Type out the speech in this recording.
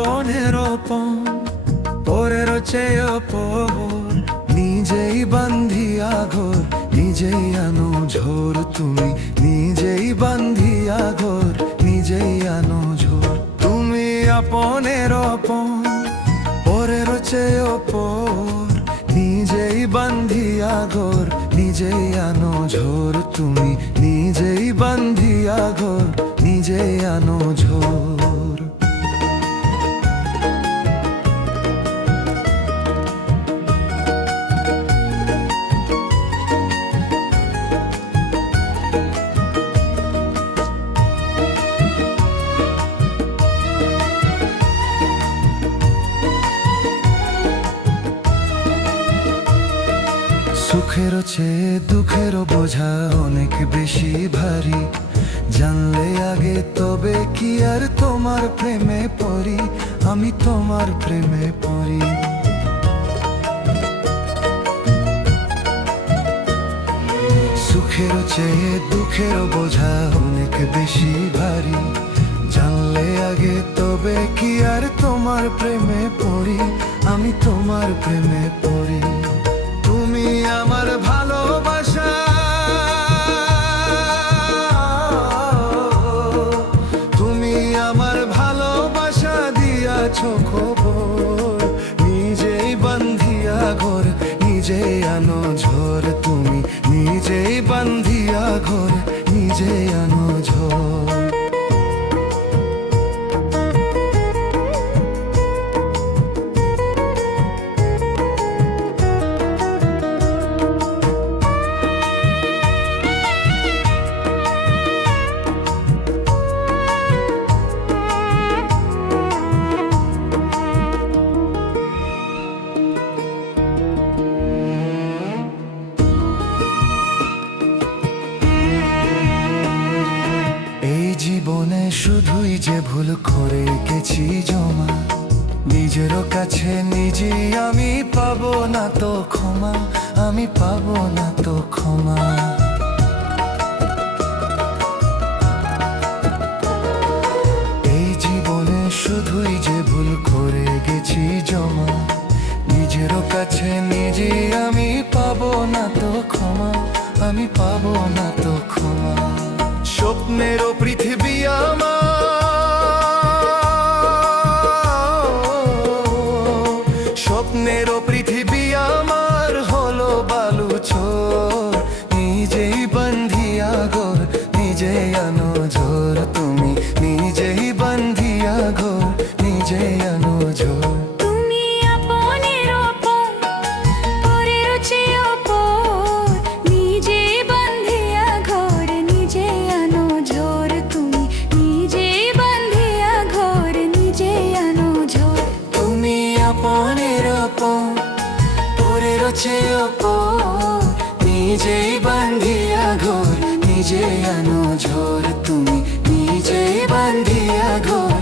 আপনের আপন পরের চেয়ে অপর নিজেই বান্ধিয়া ঘর নিজেই আনো ঝোর তুমি নিজেই বান্ধিয়া ঘর নিজেই আনো ঝোর তুমি আপনের আপন পরের চেয়ে অপর নিজেই বান্ধিয়া ঘর নিজেই আনো ঝোর তুমি নিজেই বান্ধিয়া ঘর নিজেই আনো ঝোর সুখের চেয়ে দুঃখের বোঝা অনেক বেশি ভারী জানলে আগে তবে কি আর তোমার প্রেমে পড়ি আমি তোমার প্রেমে পড়ি সুখের চেয়ে দুঃখের বোঝা অনেক বেশি ভারী জানলে আগে তবে কি আর তোমার প্রেমে পড়ি আমি তোমার প্রেমে পড়ি তুমি আমার ভালোবাসা তুমি আমার ভালোবাসা দিয়াছ খবর নিজেই বান্ধিয়া ঘর নিজেই আনো ঝড় তুমি নিজেই বান্ধিয়া ঘর নিজেই আনো ঝড় জীবনে শুধুই যে ভুল করে গেছি জমা নিজের কাছে নিজেই আমি পাবো না তো ক্ষমা আমি পাবো না তো ক্ষমা এই জীবনে শুধুই যে ভুল করে গেছি জমা নিজের কাছে নিজেই আমি পাবো না তো ক্ষমা আমি পাবো না তো ক্ষমা স্বপ্নেরও পৃথিবী আমার স্বপ্নেরও পৃথিবী আমার হলো বালুচর নিজেই বান্ধিয়া ঘর নিজেই আনো ঝোর তুমি নিজেই বান্ধিয়া ঘর নিজেই আনো ঝোর তুমি আপনের আপন পরের চেয়ে অপর নিজেই বান্ধিয়া ঘর নিজেই আনো ঝোর তুমি নিজেই বান্ধিয়া ঘর নিজেই আনো ঝোর তুমি আপনের আপন পরের চেয়ে অপর নিজেই বান্ধিয়া ঘর নিজেই আনো ঝোর তুমি নিজেই বান্ধিয়া ঘর